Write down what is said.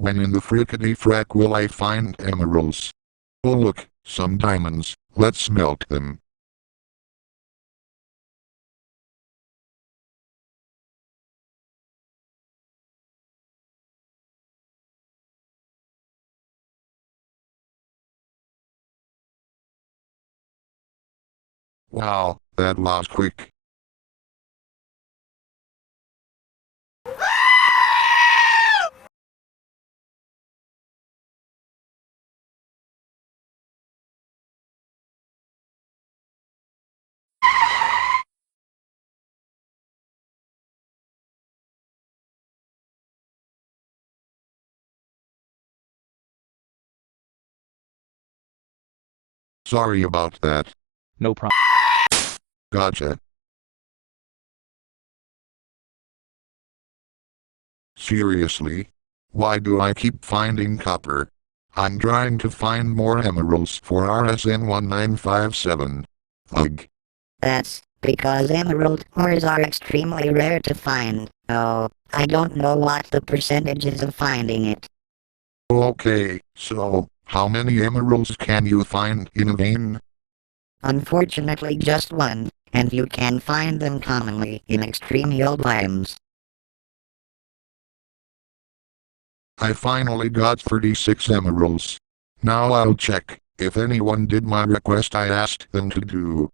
When in the frickety frack will I find emeralds? Oh look, some diamonds, let's melt them. Wow, that was quick. Sorry about that. No problem. Gotcha. Seriously? Why do I keep finding copper? I'm trying to find more emeralds for RSN1957. Ugh. That's because emerald ores are extremely rare to find. Oh, I don't know what the percentages of finding it. Okay, so, how many emeralds can you find in a vein? Unfortunately just one, and you can find them commonly in extreme yield biomes. I finally got 36 emeralds. Now I'll check if anyone did my request I asked them to do.